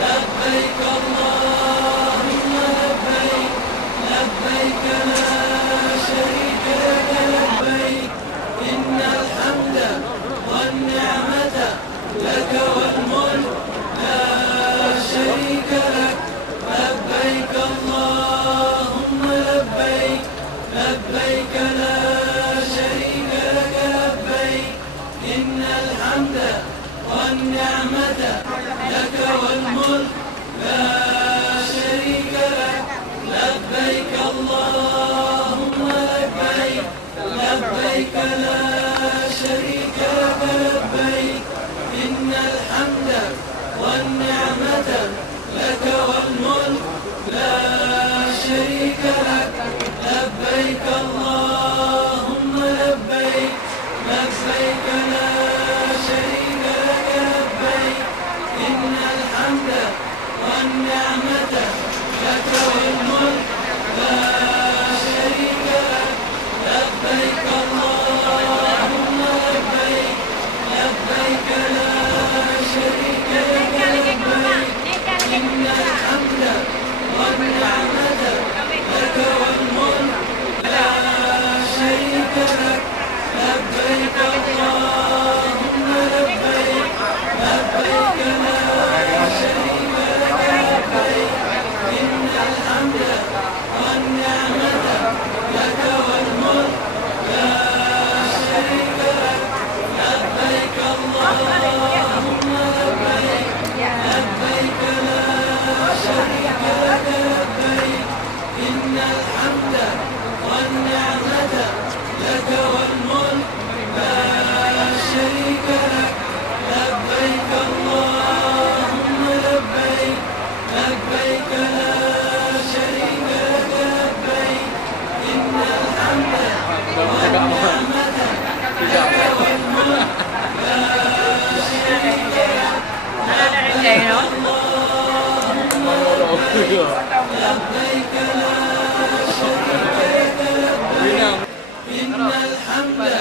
لبيك اللهم لبيك لبيك لا شريك لك لبيك إن الحمد والنعمة لك والملك لا شريك لك لبيك اللهم لبيك لبيك لا شريك لك لبيك إن الحمد والنعمة لك والملك لا شريك لك لبيك اللهم لبيك لبيك لا شريك لك لبيك إن الحمد والنعمة لك والملك لا شريك لك لبيك اللهم لبيك لبيك لا شريك لك لبيك إن الحمد والنعمة لك والملك لا شريك لك لبيك اللهم لبيك لبيك لا شريك لك لبيك إن الحمد والنعمة لك والملك لا شريك لك لبيك اللهم لبيك لبيك لا شريك لك لبيك إن الحمد والنعمة لك والملك لا شريك لك لبيك اللهم لبيك لبيك لا شريك لك لبيك إن الحمد والنعمة لك والملك لا شريك لك لبيك اللهم لبيك لبيك لا شريك لك لبيك إن الحمد والنعمة لك والملك لا شريك لك لبيك اللهم لبيك لا شريك لك لبيك إن الحمد